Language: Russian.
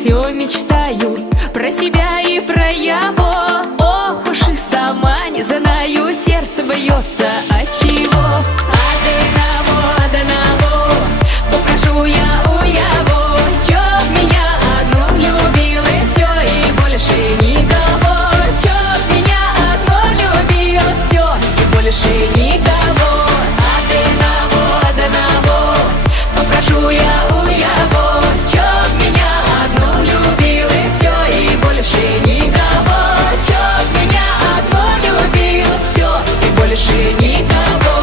все мечтаю про себя и про его. Ох уж и сама не знаю, сердце бьется